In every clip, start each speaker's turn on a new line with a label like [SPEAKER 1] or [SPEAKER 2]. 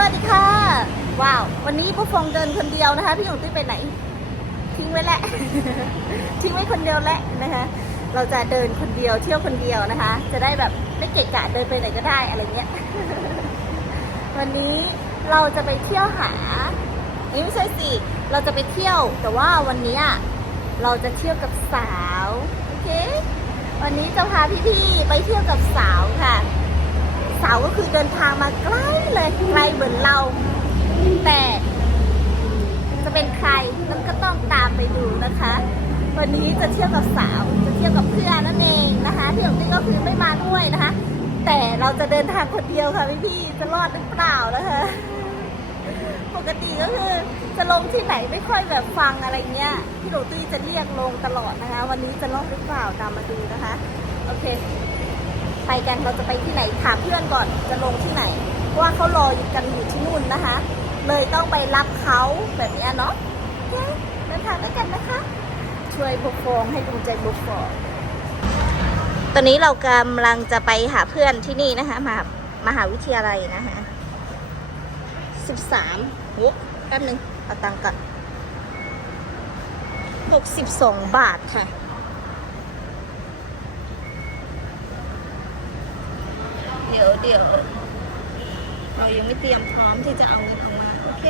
[SPEAKER 1] วัสดีค่ะ ว้าว วันนี้ผู้ฟองเดินคนเดียวนะคะ พี่หนุ่มตุ้ไปไหน ทิ้งไว้แหละ ทิ้งไว้คนเดียวแหละนะคะ เราจะเดินคนเดียวเที่ยวคนเดียวนะคะ จะได้แบบไม่เกะกะเดินไปไหนก็ได้อะไรเงี้ย วันนี้เราจะไปเที่ยวหาไม่ใช่สิ เราจะไปเที่ยว แต่ว่าวันนี้เราจะเที่ยวกับสาว โอเค วันนี้จะพาพี่ๆไปเที่ยวกับสาวค่ะ สาวก็คือเดินทางมาไกลเลยไกลเหมือนเรา แต่จะเป็นใครนั่นก็ต้องตามไปดูนะคะ วันนี้จะเที่ยวกับสาวจะเที่ยวกับเพื่อนนั่นเองนะคะพี่หลงตี้ก็คือไม่มาด้วยนะคะ แต่เราจะเดินทางคนเดียวค่ะพี่พี่จะรอดหรือเปล่านะคะปกติก็คือจะลงที่ไหนไม่ค่อยแบบฟังอะไรเงี้ยพี่หลงตี้จะเรียกลงตลอดนะคะ วันนี้จะรอดหรือเปล่าตามมาดูนะคะ โอเค ไปกันเราจะไปที่ไหนถามเพื่อนก่อนจะลงที่ไหน เพราะว่าเขารออยู่กันอยู่ที่นู่นนะคะ เลยต้องไปรับเขาแบบนี้เนาะเคเดินทางด้วยกันนะคะ ช่วยบุกฟองให้ดูใจบุกฟองตอนนี้เรากำลังจะไปหาเพื่อนที่นี่นะคะมามหาวิทยาลัยนะคะสิบสามโอ้แป๊บนึงเอาตังค์ก่อนหกสิบสองบาทค่ะ ดี๋ยวเดี๋ยวเรายังไม่เตรียมพร้อมที่จะเอาเงินออกมา โอเค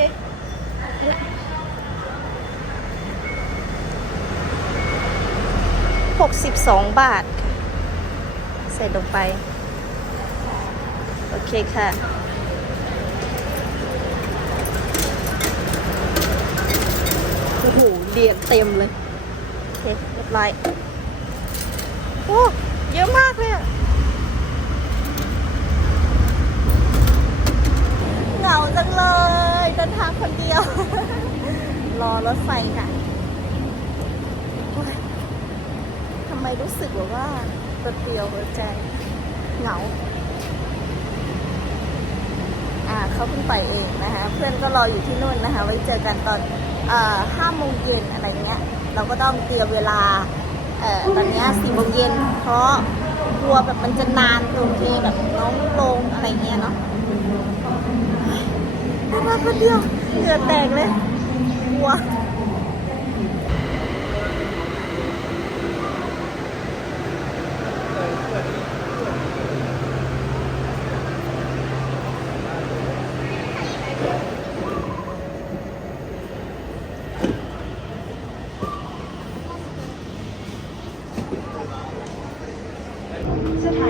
[SPEAKER 1] หกสิบสองบาทค่ะใส่ลงไป โอเคค่ะโอ้โหเรียงเต็มเลย โอเคเรียบร้อยโอ้เยอะมากเลยอะ เหงาจังเลยเดินทางคนเดียว รอรถไฟค่ะทำไมรู้สึกว่าตัวเดียวหัวใจเหงา อ่าเขาเพิ่งไปเองนะคะ เพื่อนก็รออยู่ที่นู่นนะคะ ไว้เจอกันตอนเอ่อห้าโมงเย็นอะไรเงี้ย เราก็ต้องเตรียมเวลาเอ่อตอนนี้สี่โมงเย็นเพราะกลัวแบบมันจะนานตรงที่แบบน้องลงอะไรเงี้ยเนาะ เดินมาคนเดียวเหงื่อแตกเลยกลัว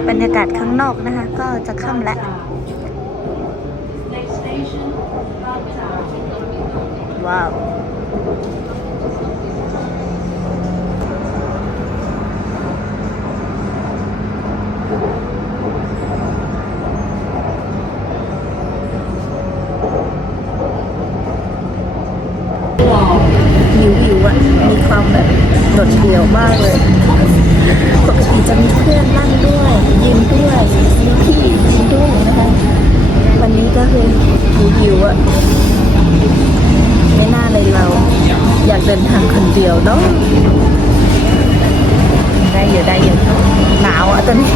[SPEAKER 1] บรรยากาศข้างนอกนะคะ ก็จะค่ำแล้ว ว้าววิววิวอะมีความแบบโดดเดี่ยวมากเลย ปกติจะมีเพื่อนนั่งด้วย ยืนด้วย นทางคนเดียวเนาะได้อยู่ได้อยู่หนาวอะตอนนี้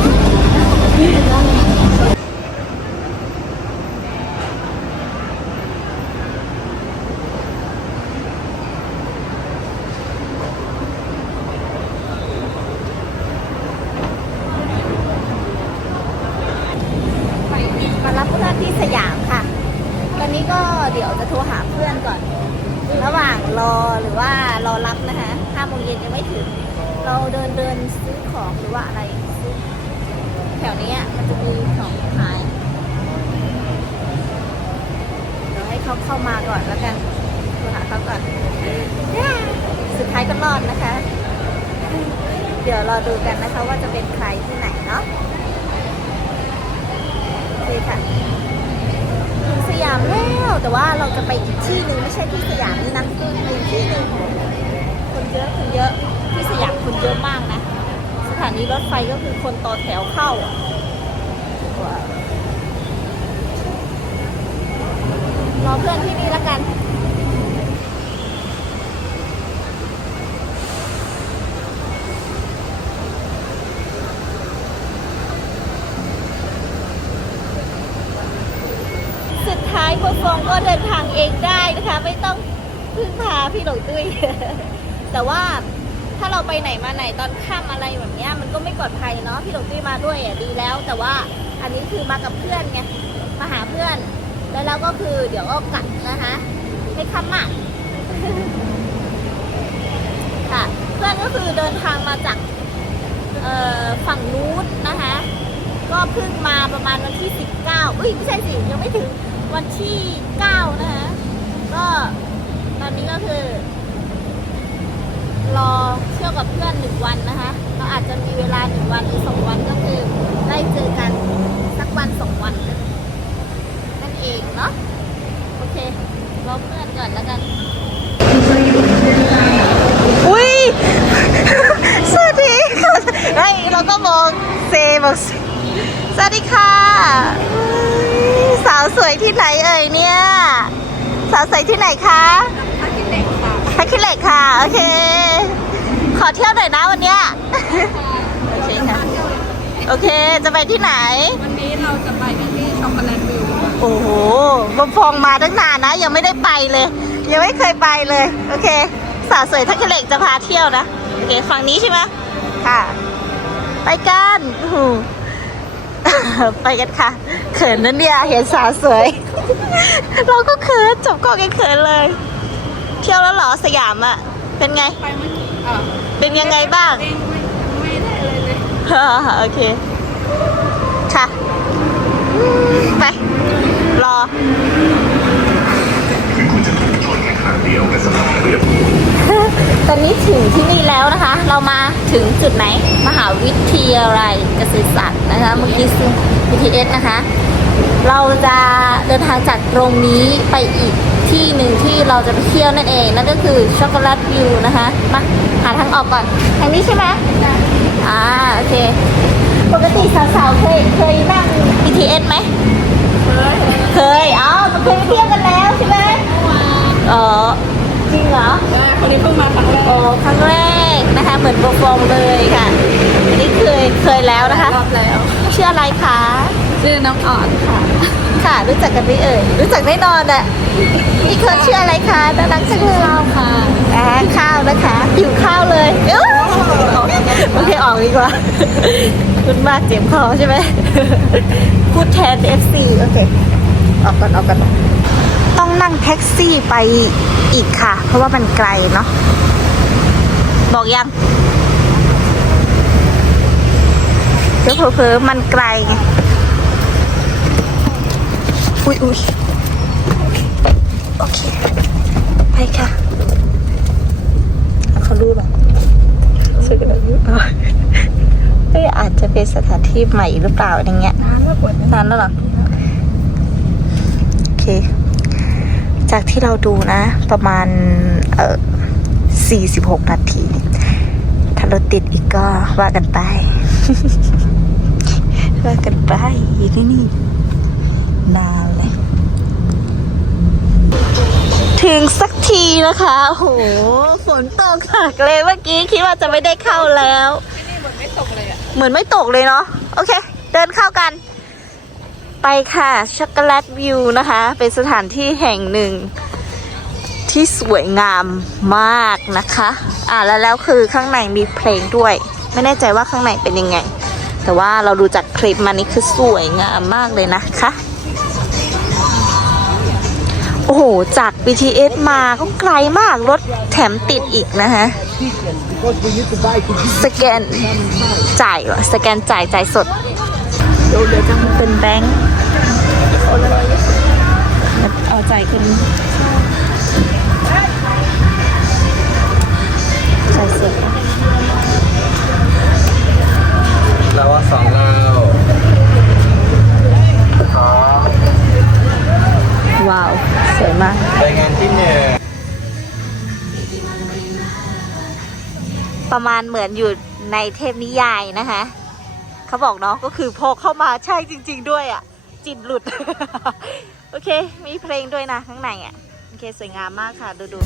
[SPEAKER 1] มารับเพื่อนที่สยามค่ะ ตอนนี้ก็เดี๋ยวจะโทรหาเพื่อนก่อน ระหว่างรอหรือว่ารอรับนะคะห้าโมงเย็นยังไม่ถึง เราเดินเดินซื้อของหรือว่าอะไรซื้อแถวนี้มันจะมีของขายเดี๋ยวให้เขาเข้ามาก่อนแล้วกันโทรหาเขาก่อนสุดท้ายก็รอดนะคะ เดี๋ยวรอดูกันนะคะว่าจะเป็นใครที่ไหนเนาะโอเคค่ะ ถึงสยามแล้ว แต่ว่าเราจะไปอีกที่หนึ่งไม่ใช่ที่สยามนี่นะไปอีกที่หนึ่งคนเยอะคนเยอะที่สยามคนเยอะมากนะ สถานีรถไฟก็คือคนต่อแถวเข้าอะว้ารอเพื่อนที่นี่แล้วกันสุด ท้ายพวกฟองก็เดินทางเองได้นะคะ ไม่ต้องพึ่งพาพี่หลงตุ้ย แต่ว่าถ้าเราไปไหนมาไหนตอนค่ำอะไรแบบเนี้ยมันก็ไม่ปลอดภัยเนาะพี่หลงตุ้ยมาด้วยอะดีแล้ว แต่ว่าอันนี้คือมากับเพื่อนไงมาหาเพื่อนแล้วเราก็คือเดี๋ยวก็กลับนะคะให้ค่ำอะค่ะ เพื่อนก็คือเดินทางมาจากฝั่งนู้นนะคะ ก็เพิ่งมาประมาณวันที่ 19 อุ้ยไม่ใช่สิยังไม่ถึงวันที่ 9 นะคะ ก็ตอนนี้ก็คือ รอเที่ยวกับเพื่อนหนึ่งวันนะคะเราอาจจะมีเวลาหนึ่งวันหรือสองวันก็คือได้เจอกันสักวันสองวันนั่นเองเนาะโอเครอเพื่อนก่อนแล้วกันอุ้ยสวัสดีค่ะไอ้ยเราก็มองเซบอกสวัสดีค่ะ สาวสวยที่ไหนเอ่ยเนี่ย สาวสวยที่ไหนคะพักคิเหล็กค่ะพักคิเหล็กค่ะ โอเค ขอเที่ยวหน่อยนะวันเนี้ยโอเคค่ะโอเค จะไปที่ไหน
[SPEAKER 2] วันนี้เราจะไปกันที่ช็อกโกแลตวิว
[SPEAKER 1] โอ้โหบอมฟองมาตั้งนานนะ ยังไม่ได้ไปเลย ยังไม่เคยไปเลย โอเค สาวสวยทักเขเล็กจะพาเที่ยวนะ โอเค ฝั่งนี้ใช่ไหมค่ะ ไปกันโอ้โห ไปกันค่ะ เขินนั่นเนี่ยเห็นสาวสวย เราก็เขินจบก็ยังเขินเลย เที่ยวแล้วเหรอสยามอะเป็นไง
[SPEAKER 2] ไปเมื่อกี้อะ
[SPEAKER 1] เป็นยังไงบ้าง
[SPEAKER 2] เองไม่ไม่ได้เลยเลย
[SPEAKER 1] โอเค ค่ะอืมไป รอ ตอนนี้ถึงที่นี่แล้วนะคะ เรามาถึงจุดไหน มหาวิทยาลัยเกษตรศาสตร์นะคะเมื่อกี้ซึ่ง BTS นะคะ เราจะเดินทางจากตรงนี้ไปอีกที่หนึ่งที่เราจะไปเที่ยวนั่นเอง นั่นก็คือช็อกโกแลตวิวนะคะ มาหาทางออกก่อน ทางนี้ใช่ไหมอ่าโอเค ปกติสาวๆเคยเคยนั่ง BTS ไหม เคยอ๋อมันเคยไปเที่ยวกันแล้วใช่ไหมอ๋อ จริงเหรอ
[SPEAKER 2] ได้คนนี้เพิ่งมาครั้งแรก
[SPEAKER 1] โอ้ครั้งแรกนะคะเหมือนโปรโฟมเลยค่ะอันนี้เคยเคยแล้วนะคะ
[SPEAKER 2] รอบแล้ว
[SPEAKER 1] ชื่ออะไรคะ
[SPEAKER 2] ชื่อน้องอ่อนค่ะ
[SPEAKER 1] ค่ะรู้จักกันไหมเอ่ยรู้จักแน่นอนอะนี่คนชื่ออะไรคะน่ารักจังเลย
[SPEAKER 2] ข้าวค่ะ
[SPEAKER 1] อ่าข้าวนะคะหิวข้าวเลยเอ้ยโอเคออกดีกว่าคุณมากเจ็บคอใช่ไหมพูดแทน FC โอเคออกก่อนออกก่อน ต้องนั่งแท็กซี่ไปอีกค่ะ เพราะว่ามันไกลเนาะบอกยังเดี๋ยวเผลอๆมันไกลไงอุ้ยอุ้ยโอเค ไปค่ะเขารู้หรอซื้อกันแล้เฮ้ยอาจจะเป็นสถานที่ใหม่หรือเปล่าอย่างเงี้ย
[SPEAKER 2] น้ำแล้วปวด
[SPEAKER 1] นานแล้วหรอโอเค จากที่เราดูนะ ประมาณเออ46 นาที ถ้ารถติดอีกก็ว่ากันไป ว่ากันไปอีกนี่นานเลยถึงสักทีนะคะโอ้โหฝนตกหนักเลยเมื่อกี้คิดว่าจะไม่ได้เข้าแล้ว
[SPEAKER 2] เหมือนไม่ตกเลยอะ
[SPEAKER 1] เหมือนไม่ตกเลยเนาะ โอเค เดินเข้ากัน ไปค่ะช็อกโกแลตวิวนะคะ เป็นสถานที่แห่งหนึ่ง ที่สวยงามมากนะคะ อ่าแล้วแล้วคือข้างในมีเพลงด้วย ไม่แน่ใจว่าข้างในเป็นยังไง แต่ว่าเราดูจากคลิปมานี่คือสวยงามมากเลยนะคะโอ้โห จาก BTS มาก็ไกลมาก รถแถมติดอีกนะคะสแกนจ่ายวะสแกนจ่ายจ่ายสดเดี๋ยวเดี๋ ยวจะเป็นแบงค์เอาใจ่ายคนจ่เสร็จ
[SPEAKER 3] เราว่าสองเราขอ
[SPEAKER 1] ว้าว สวยมาก
[SPEAKER 3] ไปงานที่หนึ่ง
[SPEAKER 1] ประมาณเหมือนอยู่ในเทพนิยายนะคะ เขาบอกเนาะก็คือพอเข้ามาใช่จริง ๆ ด้วยอะ่ะ จิตหลุด โอเค มีเพลงด้วยนะข้างในอะ่ะ โอเค สวยงามมากค่ะ ดูดู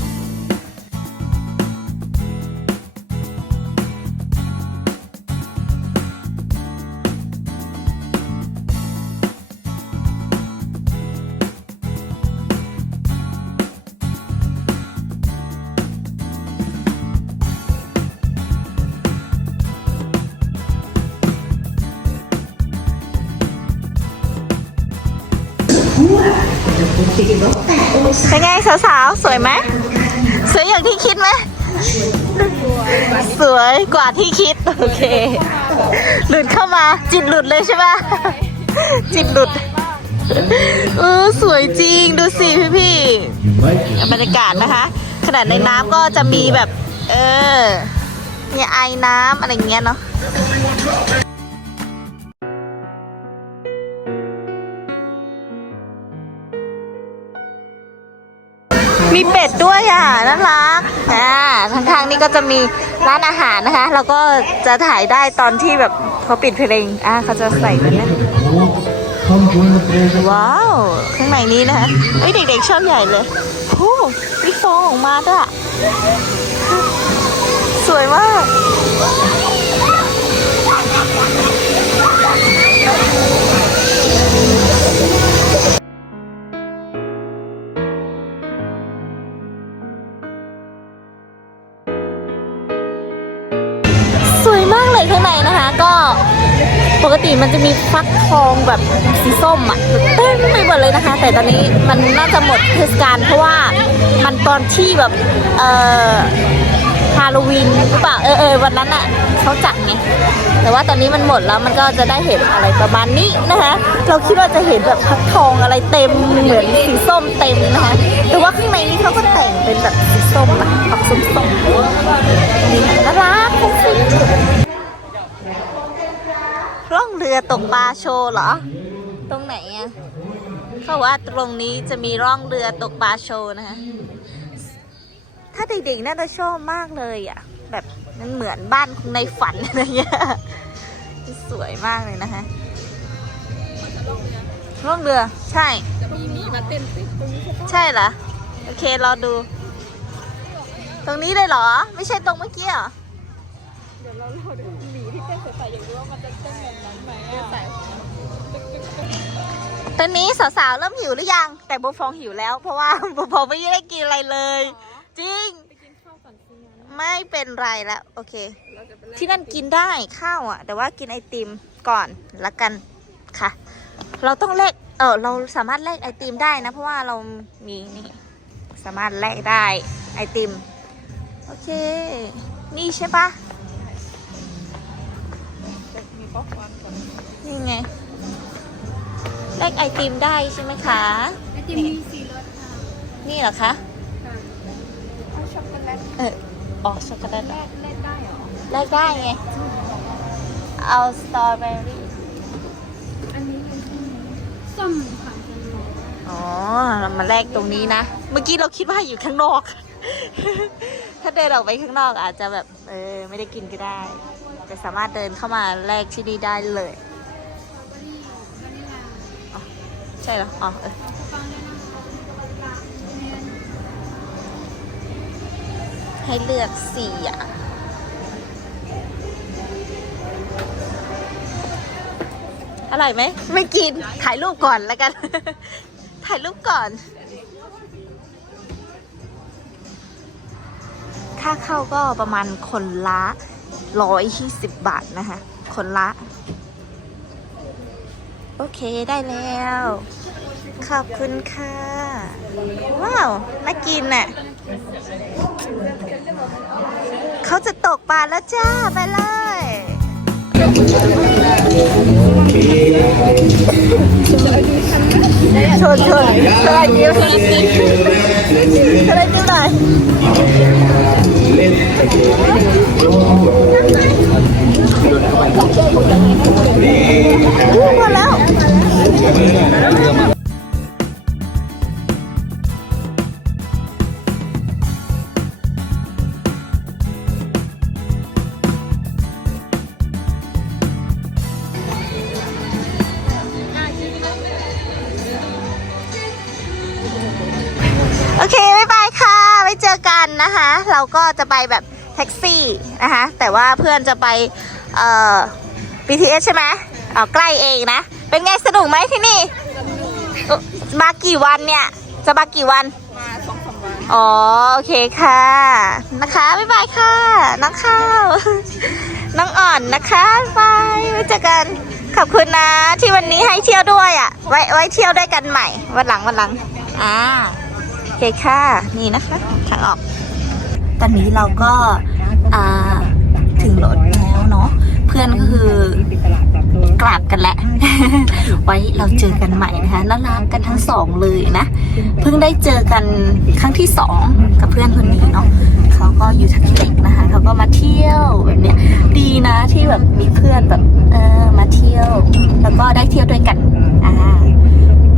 [SPEAKER 1] เป็นไงสาวๆ สวยไหมสวยอย่างที่คิดไหมสวยกว่าที่คิด โอเค หลุดเข้ามา จิตหลุดเลยใช่ปะจิตหลุดเออสวยจริงดูสิพี่พี่บรรยากาศนะคะ ขนาดในน้ำก็จะมีแบบ เออมีไอน้ำอะไรเงี้ยเนาะ เป็ดด้วยอะน่ารักอ่าข้างๆนี่ก็จะมีร้านอาหารนะคะ แล้วก็จะถ่ายได้ตอนที่แบบเขาปิดเพลงอ่าเขาจะใส่กันนะว้าว ข้างในนี้นะคะเอ้ยเด็กๆชอบใหญ่เลยโอ้มีฟองออกมาด้วยสวยมาก กติมันจะมีฟักทองแบบสีส้มอะเต็มไปหมดเลยนะคะ แต่ตอนนี้มันน่าจะหมดเทศกาลเพราะว่ามันตอนที่แบบเอ่อฮาโลวีนหรือเปล่าเออเออวันนั้นอะเขาจัดไงแต่ว่าตอนนี้มันหมดแล้วมันก็จะได้เห็นอะไรประมาณนี้นะคะ เราคิดว่าจะเห็นแบบฟักทองอะไรเต็มเหมือนสีส้มเต็มนะคะแต่ว่าข้างในนี้เขาก็แต่งเป็นแบบสีส้มอะออกส้มๆนี่น่ารักฟุ้งฟิ้ง เรือตกปลาโชว์เหรอ ตรงไหนอะเขาว่าตรงนี้จะมีร่องเรือตกปลาโชว์นะคะถ้าเด็กๆน่าจะชอบมากเลยอะแบบมันเหมือนบ้านในฝันอะไรเงี้ยสวยมากเลยนะคะร่องเรือใช่
[SPEAKER 2] จะมีมีมาเต้นตรงนี้ใช่
[SPEAKER 1] เหรอโอเครอดู ตรงนี้เลยเหรอ ไม่ใช่ตรงเมื่อกี้เหรอ
[SPEAKER 2] เดี๋ยวเราเราดูหมีที่เต้นใส่ๆอย่างนี้ว่ามันจะเต้นแบบ
[SPEAKER 1] ตอนนี้สาวๆเริ่มหิวหรือยัง แต่บัวฟองหิวแล้ว เพราะว่าบัวฟองไม่ได้กินอะไรเลย จริง
[SPEAKER 2] ไม่
[SPEAKER 1] เป็นไรแล้วโอเค ที่นั่นกินได้ข้าวอะ แต่ว่ากินไอติมก่อนละกันค่ะ เราต้องแลกเออเราสามารถแลกไอติมได้นะ เพราะว่าเรามีนี่สามารถแลกได้ไอติม โอเค นี่ใช่ปะ
[SPEAKER 2] มีป๊อปคอร์น น
[SPEAKER 1] นี่ไงแลกไอติมได้ใช่ไหมคะ
[SPEAKER 2] ไอติมมีสีรสค่ะ
[SPEAKER 1] นี่เหรอคะ
[SPEAKER 2] เอาช็อกโกแลต
[SPEAKER 1] เอออ๋อช็อกโกแลต
[SPEAKER 2] แลกแลกได้เหรอ
[SPEAKER 1] แลกได้ไง เอาสตรอเบอรี่
[SPEAKER 2] อันนี้เป็นส้มค่ะเป็นโม
[SPEAKER 1] อ๋อเรามาแลกตรงนี้นะ เมื่อกี้เราคิดว่าอยู่ข้างนอก ถ้าเดินออกไปข้างนอกอาจจะแบบ เออ ไม่ได้กินก็ได้ แต่สามารถเดินเข้ามาแลกที่นี่ได้เลย ใช่เหรออ๋อเออให้เลือกสี่อย่างอร่อยไหม ไม่กิน ถ่ายรูปก่อนแล้วกัน ถ่ายรูปก่อน ค่าเข้าก็ประมาณคนละร้อยยี่สิบบาทนะคะ คนละ โอเคได้แล้ว ขอบคุณค่ะ ว้าวน่ากินน่ะเขาจะตกปลาแล้วจ้า ไปเลยชนชนเธอไอเดียวเธอไอเดียวเธอไอเดียวหน่อยอู้มาแล้ว โอเคบ๊ายบายค่ะไว้เจอกันนะคะ เราก็จะไปแบบแท็กซี่นะคะ แต่ว่าเพื่อนจะไปเอ่อ BTS ใช่ไหมอ๋อใกล้เองนะ เป็นไงสนุกไหมที่นี่เอ่อมากี่วันเนี่ยจะมากี่วัน
[SPEAKER 2] มาสองสามวัน
[SPEAKER 1] อ๋อโอเคค่ะนะคะบ๊ายบายค่ะน้องข้าวน้องอ่อนนะคะบ๊ายบายไว้เจอกันขอบคุณนะที่วันนี้ให้เที่ยวด้วยอะ ไว้ไว้เที่ยวด้วยกันใหม่ วันหลังวันหลังอ่าโอเคค่ะนี่นะคะทางออก ตอนนี้เราก็อ่าถึงรถแล้วเนาะ เพื่อนก็คือ กลับกันแล้วไว้เราเจอกันใหม่นะคะน่ารักกันทั้งสองเลยนะเพิ่งได้เจอกันครั้งที่สองกับเพื่อนคนนี้เนาะเขาก็อยู่ทักเล็กนะคะเขาก็มาเที่ยวแบบเนี้ยดีนะที่แบบมีเพื่อนแบบเออมาเที่ยว แล้วก็ได้เที่ยวด้วยกันอ่า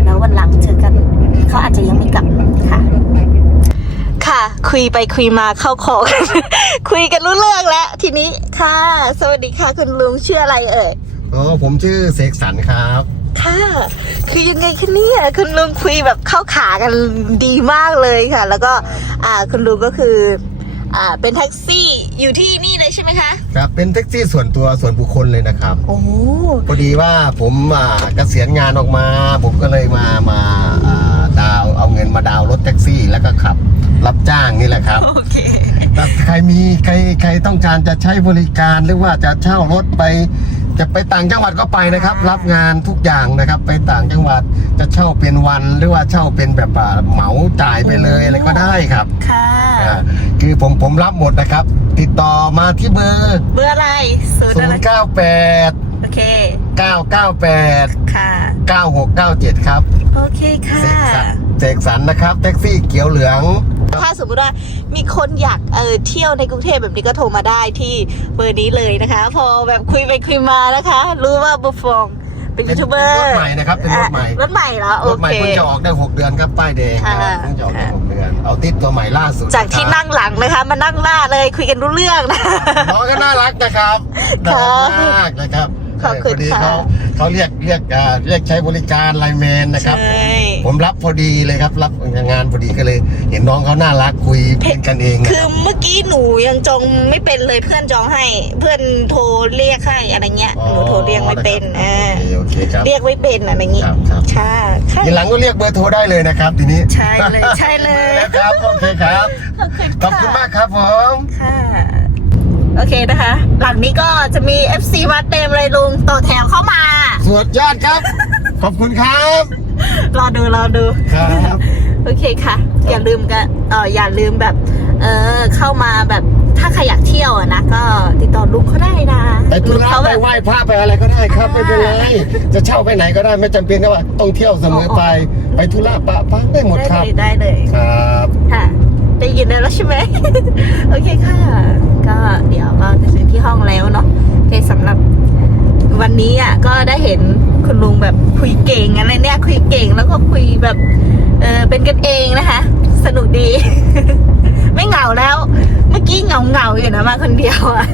[SPEAKER 1] แล้ววันหลังเจอกันเขาอาจจะยังไม่กลับค่ะค่ะคุยไปคุยมาเข้าคอกันคุยกันรู้เรื่องแล้ว ทีนี้ค่ะ สวัสดีค่ะ คุณลุงชื่ออะไรเอ่ย
[SPEAKER 3] อ๋อผมชื่อเสกสรรครับ
[SPEAKER 1] ค่ะคือยังไงคะเนี่ยคุณลุงคุยแบบเข้าขากันดีมากเลยค่ะ แล้วก็อ่าคุณลุงก็คืออ่าเป็นแท็กซี่อยู่ที่นี่เลยใช่ไหมคะ
[SPEAKER 3] ครับเป็นแท็กซี่ส่วนตัวส่วนบุคคลเลยนะครับ
[SPEAKER 1] โอ้
[SPEAKER 3] พอดีว่าผมอ่าเกษียณงานออกมา ผมก็เลยมามาอ่าดาวน์เอาเงินมาดาวน์รถแท็กซี่ แล้วก็ขับรับจ้างนี่แหละครับ
[SPEAKER 1] โอเค
[SPEAKER 3] แต่ใครมีใครใครต้องการจะใช้บริการหรือว่าจะเช่ารถไป จะไปต่างจังหวัดก็ไปนะครับ รับงานทุกอย่างนะครับ ไปต่างจังหวัดจะเช่าเป็นวันหรือว่าเช่าเป็นแบบอ่าเหมาจ่ายไปเลยอะไรก็ได้ครับ
[SPEAKER 1] ค่ะ
[SPEAKER 3] อ่าคือผมผมรับหมดนะครับ ติดต่อมาที่เบอร์
[SPEAKER 1] เบอร์อะไรศูนย์อะไร
[SPEAKER 3] 098
[SPEAKER 1] โอเค
[SPEAKER 3] 998
[SPEAKER 1] ค่ะ
[SPEAKER 3] 9697 ครับ
[SPEAKER 1] โอเคค่ะ
[SPEAKER 3] เสกสรรเสกสรรนะครับ แท็กซี่เขียวเหลือง
[SPEAKER 1] ถ้าสมมติว่ามีคนอยากเออเที่ยวในกรุงเทพแบบนี้ก็โทรมาได้ที่เบอร์นี้เลยนะคะ พอแบบคุยไปคุยมานะคะ รู้ว่าบุฟองเป็นยูทูบเบอร์
[SPEAKER 3] เป็นรถใหม่นะครับเป็นรถใหม่
[SPEAKER 1] อะรถใหม่เหรอโอ
[SPEAKER 3] รถใหม่
[SPEAKER 1] เค
[SPEAKER 3] เพิ่งจะออกได้ 6 เดือนครับป้ายแดงครับ
[SPEAKER 1] ค่ะ
[SPEAKER 3] เพิ่งจะออกได้6เดือนเอาติดตัวใหม่ล่าสุด
[SPEAKER 1] จากที่นั่งหลังนะคะมานั่งหน้าเลยคุยกันรู้เรื่องนะ
[SPEAKER 3] น้องก็น่ารักนะครับน่ารักมากนะครับ
[SPEAKER 1] ขอบคุณ
[SPEAKER 3] พอดี
[SPEAKER 1] ค่ะ
[SPEAKER 3] เขาเขาเรียกเรียกอ่าเรียกใช้บริการไลน์แมนนะครับ
[SPEAKER 1] ใช่
[SPEAKER 3] ผมรับพอดีเลยครับ รับงานพอดีก็เลย เห็นน้องเขาน่ารักคุยเป็นกันเองนะ
[SPEAKER 1] คื
[SPEAKER 3] ค
[SPEAKER 1] อ
[SPEAKER 3] รับ
[SPEAKER 1] เมื่อกี้หนูยังจองไม่เป็นเลยเพื่อนจองให้ เพื่อนโทรเรียกให้อะไรเงี้ยหนูโทรเรียกไม่เป็น
[SPEAKER 3] อ๋อ
[SPEAKER 1] อ่า
[SPEAKER 3] โอเคโอเคครับ
[SPEAKER 1] เรียกไม่เป็นอะไรเงี้ย
[SPEAKER 3] ครับครับ
[SPEAKER 1] ค่ะค่ะ
[SPEAKER 3] ทีหลังก็เรียกเบอร์โทรได้เลยนะครับ ทีนี้
[SPEAKER 1] ใช่เลยใช่เลย
[SPEAKER 3] นะครับโอเคครับ
[SPEAKER 1] ขอบคุณ
[SPEAKER 3] ขอบคุณมากครับผม
[SPEAKER 1] ค่ะ โอเคนะคะ หลังนี้ก็จะมี FC มาเต็มเลยลุงต่อแถวเข้ามา
[SPEAKER 3] สวดยอดครับ ขอบคุณครับ
[SPEAKER 1] รอดูรอดู
[SPEAKER 3] ครับ
[SPEAKER 1] โอเคค่ะ อย่าลืมกันเอออย่าลืมแบบ เออเข้ามาแบบถ้าใครอยากเที่ยวอะนะก็ติดต่อลุงเขาได้นะ
[SPEAKER 3] ไปธุ
[SPEAKER 1] ลุง
[SPEAKER 3] ระ
[SPEAKER 1] เขา
[SPEAKER 3] ไป
[SPEAKER 1] แบบ
[SPEAKER 3] ไหว้พระไปอะไรก็ได้ครับ
[SPEAKER 1] อ่า
[SPEAKER 3] ไม่เป็นไรจะเช่าไปไหนก็ได้ไม่จำเป็นก็ว่าต้องเที่ยวเสมอไปไปธุระปะปะได้หมด
[SPEAKER 1] ได้
[SPEAKER 3] ครับ
[SPEAKER 1] เลยได้เลย
[SPEAKER 3] ครับ
[SPEAKER 1] ค่ะ ได้ยินได้แล้วใช่ไหม โอเคค่ะ ก็เดี๋ยวก็จะถึงที่ห้องแล้วเนาะโอเคสำหรับวันนี้อะก็ได้เห็นคุณลุงแบบคุยเก่งอะไรเนี่ยคุยเก่งแล้วก็คุยแบบเออเป็นกันเองนะคะ สนุกดี ไม่เหงาแล้ว เมื่อกี้เหงาเหงาอยู่นะมาคนเดียวอะ